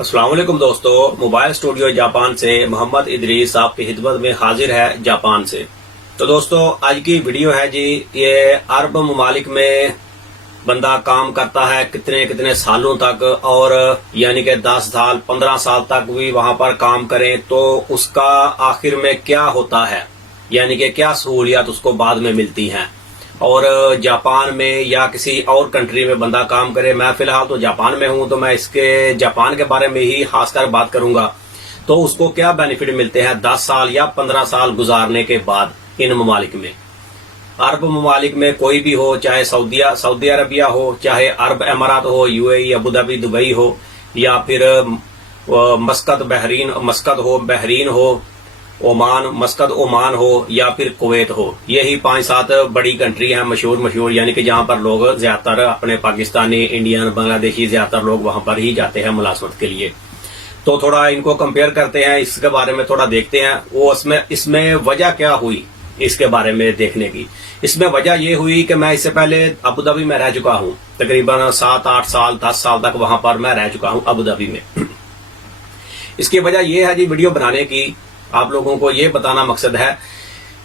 अस्सलाम वालेकुम दोस्तों, मोबाइल स्टूडियो जापान से मोहम्मद इदरीस आपकी खिदमत में हाजिर है जापान से। तो दोस्तों आज की वीडियो है जी, ये अरब ममालिक में बंदा काम करता है कितने कितने सालों तक, और यानी कि 10 साल 15 साल तक भी वहां पर काम करें तो उसका आखिर में क्या होता है, यानी कि क्या सहूलियत उसको बाद में मिलती हैं। और जापान में या किसी और कंट्री में बंदा काम करे, मैं फिलहाल तो जापान में हूं तो मैं इसके जापान के बारे में ही खासकर बात करूंगा। तो उसको क्या बेनिफिट मिलते हैं 10 साल या 15 साल गुजारने के बाद इन ममालिक में। अरब ममालिक में कोई भी हो, चाहे सऊदी अरबिया हो, चाहे अरब अमारात हो, यूएई, अबू धाबी, दुबई हो, या फिर मस्कत हो, बहरीन हो, मस्कत ओमान हो, या फिर कुवैत हो। यही 5-7 बड़ी कंट्री हैं मशहूर, यानी कि जहां पर लोग ज्यादातर अपने पाकिस्तानी, इंडियन, बांग्लादेशी ज्यादातर लोग वहां पर ही जाते हैं मुलाजमत के लिए। तो थोड़ा इनको कंपेयर करते हैं, इसके बारे में थोड़ा देखते हैं। वो इसमें वजह क्या हुई इसके बारे में देखने की। इसमें वजह ये हुई कि मैं इससे पहले अबू धाबी में रह चुका हूं, तकरीबन 7-8 साल 10 साल तक वहां पर मैं रह चुका हूं अबू धाबी में। इसकी वजह यह है जी, वीडियो बनाने की आप लोगों को ये बताना मकसद है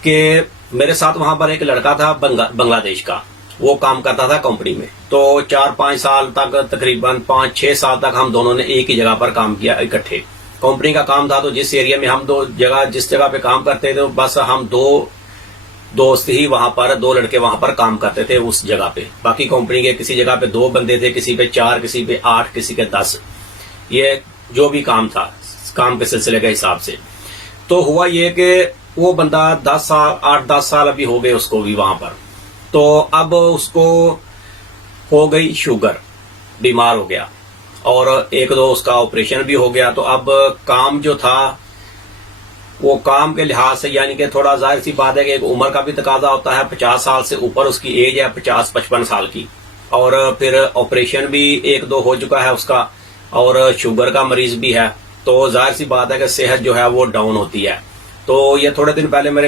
कि मेरे साथ वहां पर एक लड़का था बांग्लादेश का, वो काम करता था कंपनी में। तो 4-5 साल तक, तकरीबन 5-6 साल तक हम दोनों ने एक ही जगह पर काम किया इकट्ठे। कंपनी का काम था, तो जिस एरिया में हम जिस जगह पे काम करते थे, बस हम 2 दोस्त ही वहां पर, 2 लड़के वहां पर काम करते थे उस जगह पे। बाकी कंपनी के किसी जगह पे 2 बंदे थे, किसी पे 4, किसी पे 8, किसी के 10। ये जो भी काम था काम के सिलसिले के हिसाब से। तो हुआ ये कि वो बंदा 8-10 साल अभी हो गए उसको भी वहां पर। तो अब उसको हो गई शुगर, बीमार हो गया, और 1-2 उसका ऑपरेशन भी हो गया। तो अब काम जो था वो काम के लिहाज से, यानी कि थोड़ा जाहिर सी बात है कि एक उम्र का भी तकाजा होता है। 50 साल से ऊपर उसकी एज है, 50-55 साल की, और फिर ऑपरेशन भी 1-2 हो चुका है उसका, और शुगर का मरीज भी है। तो जाहिर सी बात है कि सेहत जो है वो डाउन होती है। तो ये थोड़े दिन पहले मेरा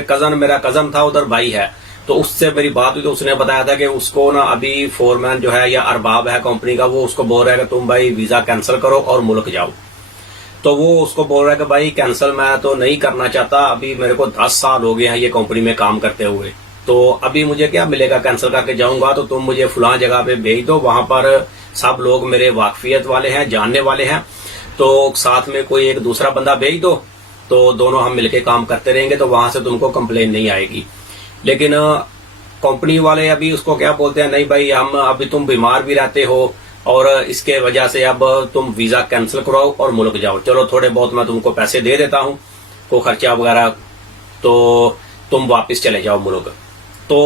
कजन था, उधर भाई है, तो उससे मेरी बात हुई। तो उसने बताया था कि उसको ना अभी फोरमैन जो है या अरबाब है कंपनी का, वो उसको बोल रहा है कि तुम भाई वीजा कैंसिल करो और मुल्क जाओ। तो वो उसको बोल रहा है कि भाई कैंसिल मैं तो नहीं करना चाहता, अभी मेरे को 10 साल हो गए हैं ये कंपनी में काम करते हुए, तो अभी मुझे क्या मिलेगा, कैंसिल करके जाऊंगा तो तुम मुझे फलां जगह पे भेज दो, वहां पर सब लोग मेरे वाकफियत वाले हैं, जानने वाले हैं, तो साथ में कोई एक दूसरा बंदा भेज दो, तो दोनों हम मिलके काम करते रहेंगे, तो वहां से तुमको कंप्लेन नहीं आएगी। लेकिन कंपनी वाले अभी उसको क्या बोलते हैं, नहीं भाई हम अभी तुम बीमार भी रहते हो, और इसके वजह से अब तुम वीजा कैंसिल कराओ और मुल्क जाओ। चलो थोड़े बहुत मैं तुमको पैसे दे देता हूं, को खर्चा वगैरह, तो तुम वापस चले जाओ मुल्क। तो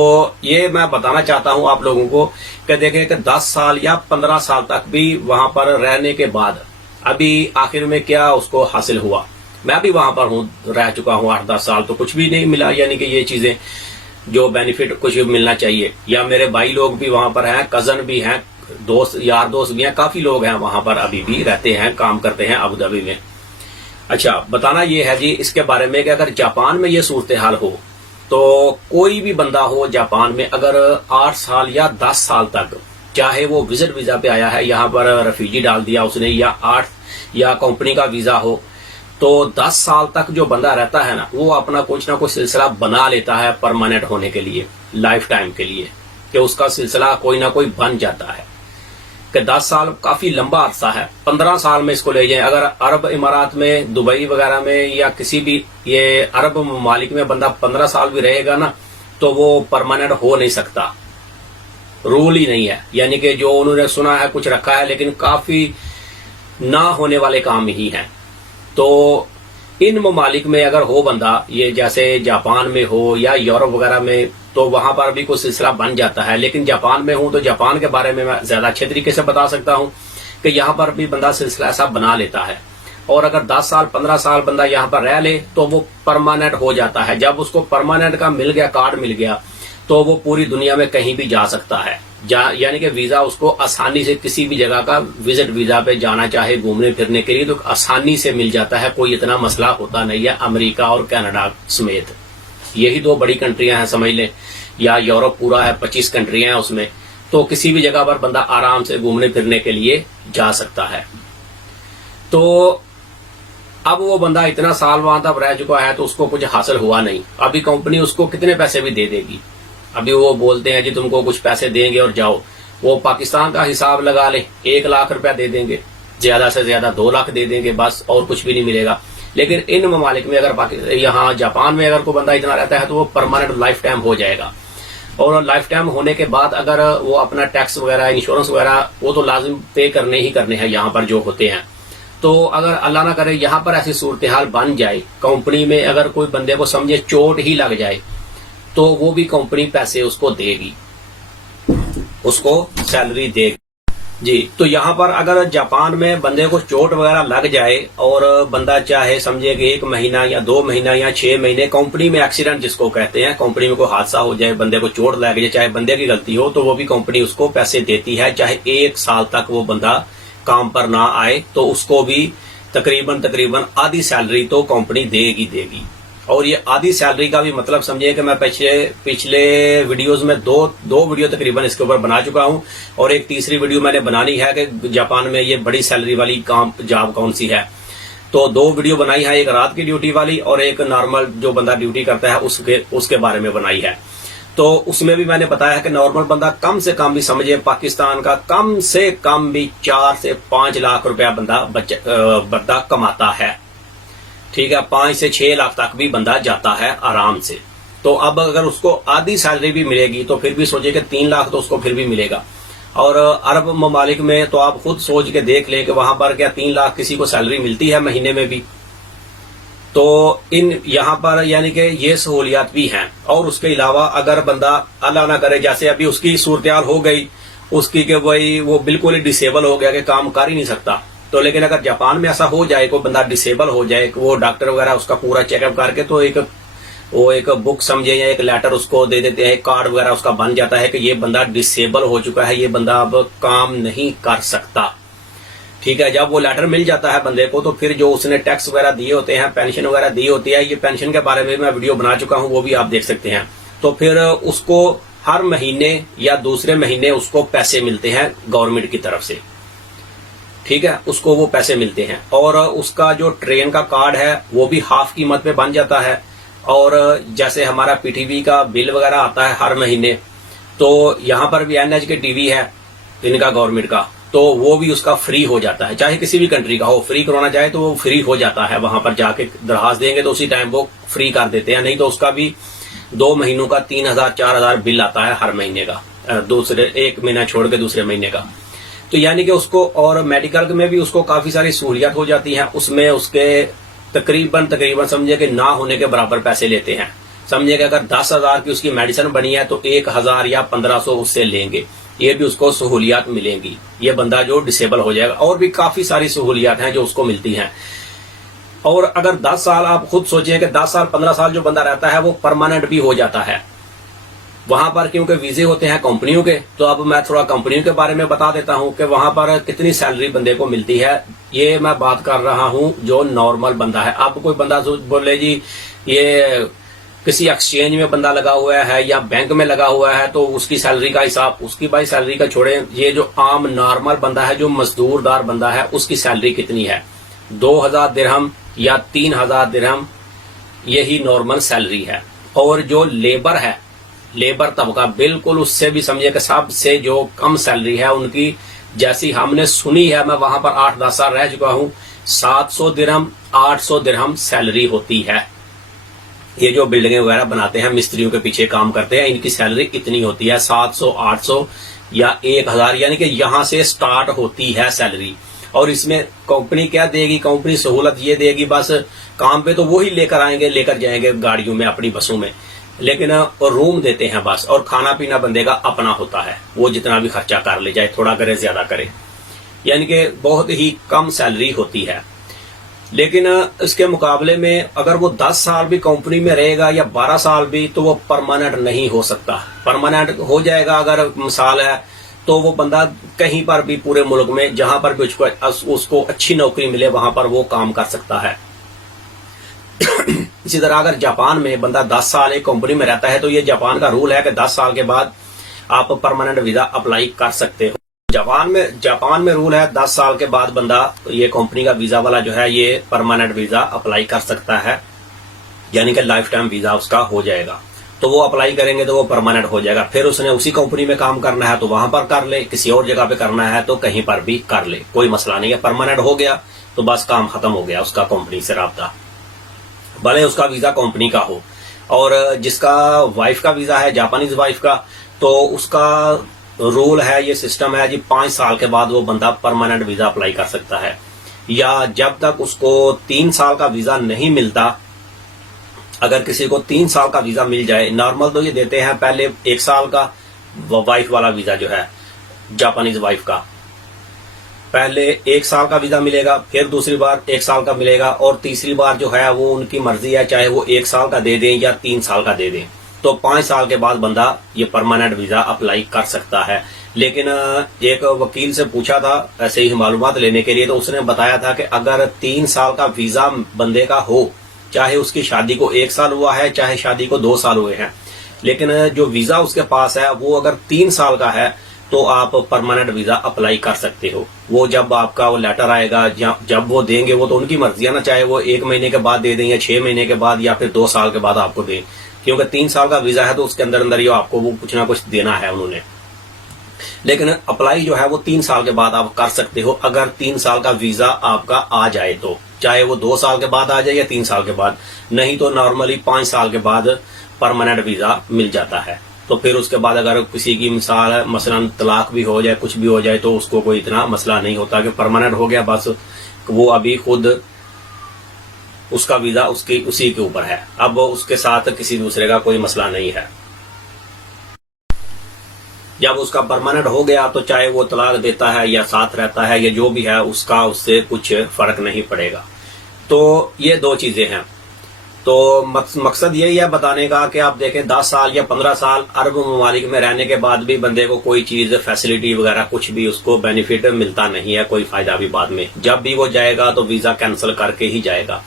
ये मैं बताना चाहता हूं आप लोगों को कि देखें कि 10 साल या 15 साल तक भी वहां पर रहने के बाद अभी आखिर में क्या उसको हासिल हुआ। मैं भी वहां पर हूं, रह चुका हूं 8-10 साल, तो कुछ भी नहीं मिला, यानी कि ये चीजें जो बेनिफिट कुछ मिलना चाहिए। या मेरे भाई लोग भी वहां पर हैं, कजन भी हैं, दोस्त यार दोस्त भी हैं, काफी लोग हैं वहां पर अभी भी रहते हैं, काम करते हैं अबू धाबी में। अच्छा, बताना ये है जी इसके बारे में कि अगर जापान में ये सूरत हाल हो, तो कोई भी बंदा हो जापान में अगर 8 साल या 10 साल तक, चाहे वो विजिट वीजा पे आया है, यहाँ पर रेफ्यूजी डाल दिया उसने, या कंपनी का वीजा हो, तो 10 साल तक जो बंदा रहता है ना, वो अपना कुछ ना कुछ सिलसिला बना लेता है परमानेंट होने के लिए, लाइफ टाइम के लिए, कि उसका सिलसिला कोई ना कोई बन जाता है। कि 10 साल काफी लंबा अरसा है, 15 साल में इसको ले जाए। अगर अरब इमारात में, दुबई वगैरह में, या किसी भी ये अरब ममालिक में बंदा 15 साल भी रहेगा ना, तो वो परमानेंट हो नहीं सकता, रूल ही नहीं है। यानी कि जो उन्होंने सुना है कुछ रखा है, लेकिन काफी ना होने वाले काम ही हैं। तो इन ममालिक में अगर हो बंदा, ये जैसे जापान में हो या यूरोप वगैरह में, तो वहां पर भी कुछ सिलसिला बन जाता है। लेकिन जापान में हूं तो जापान के बारे में मैं ज्यादा अच्छे तरीके से बता सकता हूं कि यहाँ पर भी बंदा सिलसिला ऐसा बना लेता है, और अगर 10 साल 15 साल बंदा यहाँ पर रह ले तो वो परमानेंट हो जाता है। जब उसको परमानेंट का मिल गया, कार्ड मिल गया, तो वो पूरी दुनिया में कहीं भी जा सकता है। यानी कि वीजा उसको आसानी से, किसी भी जगह का विजिट वीजा पे जाना चाहे घूमने फिरने के लिए, तो आसानी से मिल जाता है, कोई इतना मसला होता नहीं है। अमेरिका और कनाडा समेत यही 2 बड़ी कंट्रियां हैं समझ लें, या यूरोप पूरा है, 25 कंट्रियां हैं उसमें, तो किसी भी जगह पर बंदा आराम से घूमने फिरने के लिए जा सकता है। तो अब वो बंदा इतना साल वहां तक रह चुका है तो उसको कुछ हासिल हुआ नहीं। अभी कंपनी उसको कितने पैसे भी दे देगी। अभी वो बोलते हैं जी तुमको कुछ पैसे देंगे और जाओ। वो पाकिस्तान का हिसाब लगा ले, 1 लाख रुपया दे देंगे, ज्यादा से ज्यादा 2 लाख दे देंगे बस, और कुछ भी नहीं मिलेगा। लेकिन इन ममालिक में अगर यहाँ जापान में अगर कोई बंदा इतना रहता है तो वो परमानेंट लाइफ टाइम हो जाएगा। और लाइफ टाइम होने के बाद अगर वो अपना टैक्स वगैरह, इंश्योरेंस वगैरह, वो तो लाजिम पे करने ही करने हैं यहाँ पर जो होते हैं। तो अगर अल्लाह ना करे यहाँ पर ऐसी सूरत हाल बन जाए, कंपनी में अगर कोई बंदे को समझे चोट ही लग जाए, तो वो भी कंपनी पैसे उसको देगी, उसको सैलरी देगी जी। तो यहाँ पर अगर जापान में बंदे को चोट वगैरह लग जाए और बंदा चाहे समझे कि 1 महीना या 2 महीना या 6 महीने कंपनी में एक्सीडेंट जिसको कहते हैं, कंपनी में कोई हादसा हो जाए, बंदे को चोट लग जाए, चाहे बंदे की गलती हो, तो वो भी कंपनी उसको पैसे देती है। चाहे 1 साल तक वो बंदा काम पर ना आए तो उसको भी तकरीबन आधी सैलरी तो कंपनी देगी। और ये आधी सैलरी का भी मतलब समझिए कि मैं पिछले वीडियोस में दो वीडियो तकरीबन इसके ऊपर बना चुका हूं, और एक तीसरी वीडियो मैंने बनानी है कि जापान में ये बड़ी सैलरी वाली जॉब कौन सी है। तो 2 वीडियो बनाई है, एक रात की ड्यूटी वाली और एक नॉर्मल जो बंदा ड्यूटी करता है उसके बारे में बनाई है। तो उसमें भी मैंने बताया है कि नॉर्मल बंदा कम से कम भी समझिए पाकिस्तान का कम से कम भी 4 से 5 लाख रुपया बंदा कमाता है। ठीक है, 5 से 6 लाख तक भी बंदा जाता है आराम से। तो अब अगर उसको आधी सैलरी भी मिलेगी तो फिर भी सोचिए कि 3 लाख तो उसको फिर भी मिलेगा। और अरब ममालिक में तो आप खुद सोच के देख लें कि वहां पर क्या 3 लाख किसी को सैलरी मिलती है महीने में भी। तो इन यहाँ पर यानी कि ये सहूलियात भी हैं। और उसके अलावा अगर बंदा अल्लाह ना करे जैसे अभी उसकी सूरत हो गई उसकी कि वही वो बिल्कुल ही डिसेबल हो गया कि काम कर ही नहीं सकता, तो लेकिन अगर जापान में ऐसा हो जाए, कोई बंदा डिसेबल हो जाए, वो डॉक्टर वगैरह उसका पूरा चेकअप करके तो एक बुक समझे या एक लेटर उसको दे देते हैं, कार्ड वगैरह उसका बन जाता है कि ये बंदा डिसेबल हो चुका है, ये बंदा अब काम नहीं कर सकता। ठीक है, जब वो लेटर मिल जाता है बंदे को तो फिर जो उसने टैक्स वगैरह दिए होते हैं, पेंशन वगैरह दी होती है, ये पेंशन के बारे में मैं वीडियो बना चुका हूं, वो भी आप देख सकते हैं। तो फिर उसको हर महीने या दूसरे महीने उसको पैसे मिलते हैं गवर्नमेंट की तरफ से। ठीक है, उसको वो पैसे मिलते हैं। और उसका जो ट्रेन का कार्ड है वो भी हाफ कीमत पे बन जाता है। और जैसे हमारा पीटीवी का बिल वगैरह आता है हर महीने, तो यहाँ पर भी एनएच के टीवी है इनका गवर्नमेंट का, तो वो भी उसका फ्री हो जाता है। चाहे किसी भी कंट्री का हो, फ्री करवाना चाहे तो वो फ्री हो जाता है। वहां पर जाके दरखास्त देंगे तो उसी टाइम वो फ्री कर देते हैं। नहीं तो उसका भी 2 महीनों का 3000-4000 बिल आता है हर महीने का, दूसरे 1 महीना छोड़ के दूसरे महीने का। तो यानी कि उसको, और मेडिकल में भी उसको काफी सारी सहूलियत हो जाती है। उसमें उसके तकरीबन समझिए कि ना होने के बराबर पैसे लेते हैं। समझिए कि अगर 10,000 की उसकी मेडिसिन बनी है तो 1000 या 1500 उससे लेंगे, ये भी उसको सहूलियत मिलेंगी। ये बंदा जो डिसेबल हो जाएगा, और भी काफी सारी सहूलियत हैं जो उसको मिलती हैं। और अगर 10 साल आप खुद सोचिए कि 10 साल 15 साल जो बंदा रहता है वो परमानेंट भी हो जाता है वहां पर, क्योंकि वीजे होते हैं कंपनियों के। तो अब मैं थोड़ा कंपनियों के बारे में बता देता हूं कि वहां पर कितनी सैलरी बंदे को मिलती है। ये मैं बात कर रहा हूं जो नॉर्मल बंदा है। अब कोई बंदा बोले जी ये किसी एक्सचेंज में बंदा लगा हुआ है या बैंक में लगा हुआ है तो उसकी सैलरी का हिसाब, उसकी भाई सैलरी का छोड़े, ये जो आम नॉर्मल बंदा है, जो मजदूरदार बंदा है, उसकी सैलरी कितनी है? 2000 दिरहम या 3000 दिरहम, यही नॉर्मल सैलरी है। और जो लेबर है, लेबर तबका, बिल्कुल उससे भी समझिए कि सबसे जो कम सैलरी है उनकी, जैसी हमने सुनी है, मैं वहां पर 8-10 साल रह चुका हूं, 700 दिरहम 800 दिरहम सैलरी होती है। ये जो बिल्डिंगें वगैरह बनाते हैं, मिस्त्रियों के पीछे काम करते हैं, इनकी सैलरी इतनी होती है, 700 800 या 1000, यानी कि यहां से स्टार्ट होती है सैलरी। और इसमें कंपनी क्या देगी? कंपनी सहूलत ये देगी, बस काम पे तो वो ही लेकर जाएंगे गाड़ियों में, अपनी बसों में, लेकिन रूम देते हैं बस। और खाना पीना बंदे का अपना होता है, वो जितना भी खर्चा कर ले, जाए थोड़ा करे ज्यादा करे, यानी कि बहुत ही कम सैलरी होती है। लेकिन इसके मुकाबले में अगर वो 10 साल भी कंपनी में रहेगा या 12 साल भी, तो वो परमानेंट नहीं हो सकता। परमानेंट हो जाएगा अगर मिसाल है तो वो बंदा कहीं पर भी पूरे मुल्क में जहां पर भी उसको अच्छी नौकरी मिले वहां पर वो काम कर सकता है। इसी तरह अगर जापान में बंदा 10 साल एक कंपनी में रहता है तो ये जापान का रूल है कि 10 साल के बाद आप परमानेंट वीजा अप्लाई कर सकते हो। जापान में रूल है 10 साल के बाद बंदा ये कंपनी का वीजा वाला जो है ये परमानेंट वीजा अप्लाई कर सकता है, यानी कि लाइफ टाइम वीजा उसका हो जाएगा। तो वो अप्लाई करेंगे तो वो परमानेंट हो जाएगा। फिर उसने उसी कंपनी में काम करना है तो वहां पर कर ले, किसी और जगह पे करना है तो कहीं पर भी कर ले, कोई मसला नहीं है। परमानेंट हो गया तो बस काम खत्म हो गया उसका कंपनी से राब्ता, भले उसका वीजा कंपनी का हो। और जिसका वाइफ का वीजा है, जापानीज वाइफ का, तो उसका रूल है, ये सिस्टम है जी, 5 साल के बाद वो बंदा परमानेंट वीजा अप्लाई कर सकता है, या जब तक उसको 3 साल का वीजा नहीं मिलता। अगर किसी को 3 साल का वीजा मिल जाए, नॉर्मल तो ये देते हैं पहले 1 साल का वाइफ वाला वीजा जो है जापानीज वाइफ का, पहले 1 साल का वीजा मिलेगा, फिर दूसरी बार 1 साल का मिलेगा, और तीसरी बार जो है वो उनकी मर्जी है, चाहे वो 1 साल का दे दें या 3 साल का दे दें। तो 5 साल के बाद बंदा ये परमानेंट वीजा अप्लाई कर सकता है। लेकिन एक वकील से पूछा था ऐसे ही मालूमात लेने के लिए, तो उसने बताया था कि अगर 3 साल का वीजा बंदे का हो, चाहे उसकी शादी को 1 साल हुआ है, चाहे शादी को 2 साल हुए हैं, लेकिन जो वीजा उसके पास है वो अगर 3 साल का है तो आप परमानेंट वीजा अप्लाई कर सकते हो। वो जब आपका वो लेटर आएगा, जब वो देंगे, वो तो उनकी मर्जी है ना, चाहे वो 1 महीने के बाद दे दें या 6 महीने के बाद या फिर 2 साल के बाद आपको दें, क्योंकि 3 साल का वीजा है तो उसके अंदर अंदर ही आपको वो कुछ ना कुछ देना है उन्होंने। लेकिन अप्लाई जो है वो 3 साल के बाद आप कर सकते हो, अगर 3 साल का वीजा आपका आ जाए तो, चाहे वो 2 साल के बाद आ जाए या 3 साल के बाद, नहीं तो नॉर्मली 5 साल के बाद परमानेंट वीजा मिल जाता है। तो फिर उसके बाद अगर किसी की मिसाल है, मसलन तलाक भी हो जाए, कुछ भी हो जाए, तो उसको कोई इतना मसला नहीं होता कि परमानेंट हो गया, बस वो अभी खुद उसका वीजा उसी के ऊपर है, अब उसके साथ किसी दूसरे का कोई मसला नहीं है। जब उसका परमानेंट हो गया तो चाहे वो तलाक देता है या साथ रहता है या जो भी है, उसका उससे कुछ फर्क नहीं पड़ेगा। तो ये 2 चीजें हैं। तो मकसद यही है बताने का कि आप देखें 10 साल या 15 साल अरब ममालिक में रहने के बाद भी बंदे को कोई चीज, फैसिलिटी वगैरह कुछ भी उसको बेनिफिट मिलता नहीं है, कोई फायदा भी बाद में। जब भी वो जाएगा तो वीजा कैंसिल करके ही जाएगा।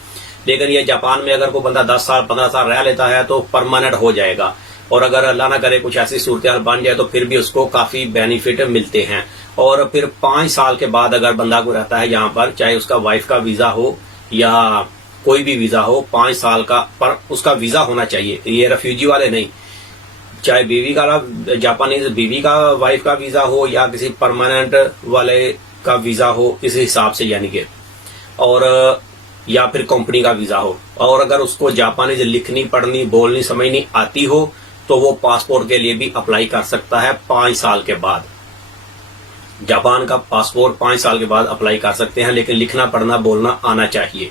लेकिन ये जापान में अगर कोई बंदा 10 साल 15 साल रह लेता है तो परमानेंट हो जाएगा, और अगर अल्लाह ना करे कुछ ऐसी सूरत हाल बन जाए तो फिर भी उसको काफी बेनिफिट मिलते हैं। और फिर 5 साल के बाद अगर बंदा को रहता है यहाँ पर, चाहे उसका वाइफ का वीजा हो या कोई भी वीजा हो, 5 साल का पर उसका वीजा होना चाहिए, ये रेफ्यूजी वाले नहीं, चाहे बीवी का, जापानीज बीवी का वाइफ का वीजा हो या किसी परमानेंट वाले का वीजा हो, इस हिसाब से, यानी कि, और या फिर कंपनी का वीजा हो। और अगर उसको जापानीज लिखनी, पढ़नी, बोलनी, समझनी आती हो तो वो पासपोर्ट के लिए भी अप्लाई कर सकता है 5 साल के बाद। जापान का पासपोर्ट 5 साल के बाद अप्लाई कर सकते हैं, लेकिन लिखना, पढ़ना, बोलना आना चाहिए,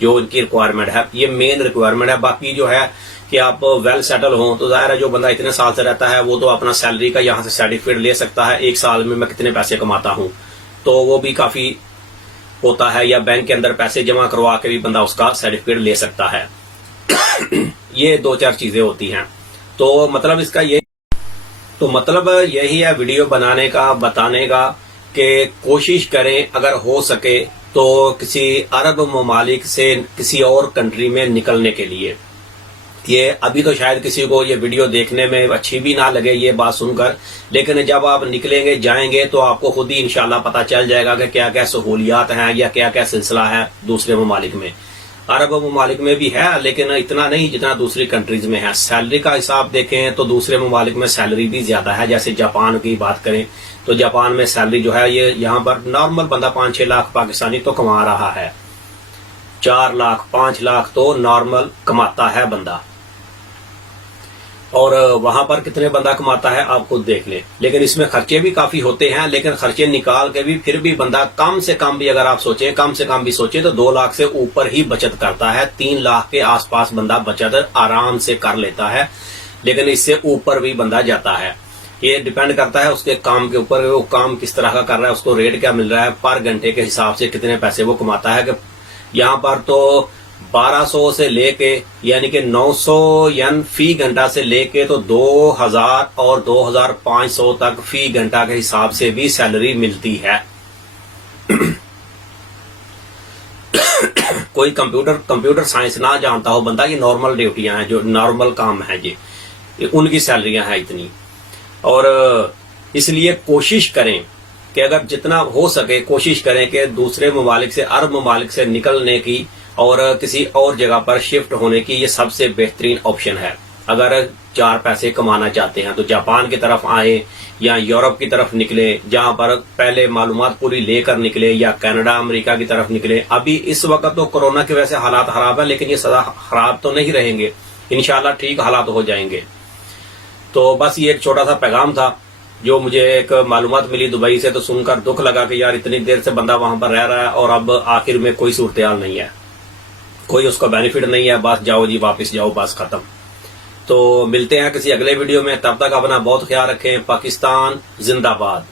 जो उनकी रिक्वायरमेंट है, ये मेन रिक्वायरमेंट है। बाकी जो है कि आप वेल सेटल हो तो जाहिर है जो बंदा इतने साल से रहता है वो तो अपना सैलरी का यहाँ से सर्टिफिकेट ले सकता है, 1 साल में मैं कितने पैसे कमाता हूँ, तो वो भी काफी होता है, या बैंक के अंदर पैसे जमा करवा के भी बंदा उसका सर्टिफिकेट ले सकता है। ये 2-4 चीजें होती हैं। तो मतलब इसका ये, तो मतलब यही है वीडियो बनाने का, बताने का कि कोशिश करें अगर हो सके तो किसी अरब ममालिक से किसी और कंट्री में निकलने के लिए। ये अभी तो शायद किसी को ये वीडियो देखने में अच्छी भी ना लगे ये बात सुनकर, लेकिन जब आप निकलेंगे, जाएंगे, तो आपको खुद ही इंशाल्लाह पता चल जाएगा कि क्या क्या सहूलियात हैं या क्या क्या सिलसिला है दूसरे ममालिक में। अरब ममालिक में भी है, लेकिन इतना नहीं जितना दूसरी कंट्रीज में है। सैलरी का हिसाब देखें तो दूसरे ममालिक में सैलरी भी ज्यादा है। जैसे जापान की बात करें तो जापान में सैलरी जो है, ये यहाँ पर नॉर्मल बंदा 5-6 लाख पाकिस्तानी तो कमा रहा है, 4 लाख 5 लाख तो नॉर्मल कमाता है बंदा। और वहां पर कितने बंदा कमाता है आप खुद देख लें। लेकिन इसमें खर्चे भी काफी होते हैं, लेकिन खर्चे निकाल के भी फिर भी बंदा कम से कम भी, अगर आप सोचें कम से कम भी सोचे तो 2 लाख से ऊपर ही बचत करता है। 3 लाख के आसपास बंदा बचत आराम से कर लेता है, लेकिन इससे ऊपर भी बंदा जाता है। ये डिपेंड करता है उसके काम के ऊपर, वो काम किस तरह का कर रहा है, उसको रेट क्या मिल रहा है, पर घंटे के हिसाब से कितने पैसे वो कमाता है। कि यहाँ पर तो 1200 से लेके यानी कि 900 यन फी घंटा से लेके तो 2000 और 2500 तक फी घंटा के हिसाब से भी सैलरी मिलती है। कोई कंप्यूटर साइंस ना जानता हो बंदा, ये नॉर्मल ड्यूटियां हैं, जो नॉर्मल काम है, ये उनकी सैलरियां हैं इतनी। और इसलिए कोशिश करें कि अगर जितना हो सके कोशिश करें कि दूसरे ममालिक से, अरब ममालिक से निकलने की और किसी और जगह पर शिफ्ट होने की ये सबसे बेहतरीन ऑप्शन है। अगर 4 पैसे कमाना चाहते हैं तो जापान की तरफ आए या यूरोप की तरफ निकले, जहां पर पहले मालूमात पूरी लेकर निकले, या कनाडा अमेरिका की तरफ निकले। अभी इस वक्त तो कोरोना की वजह से हालात खराब है, लेकिन ये सदा खराब तो नहीं रहेंगे, इंशाल्लाह ठीक हालात हो जाएंगे। तो बस ये एक छोटा सा पैगाम था जो मुझे एक मालूमात मिली दुबई से, तो सुनकर दुख लगा कि यार इतनी देर से बंदा वहां पर रह रहा है और अब आखिर में कोई सूरत हाल नहीं है, कोई उसका बेनिफिट नहीं है, बस जाओ जी वापस जाओ, बस खत्म। तो मिलते हैं किसी अगले वीडियो में, तब तक अपना बहुत ख्याल रखें। पाकिस्तान जिंदाबाद।